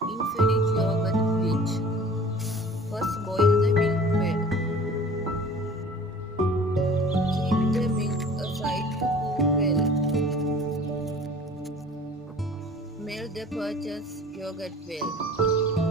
Infinite yogurt glitch. First boil the milk well. Keep the milk aside to cool well. Melt the purchased yogurt well.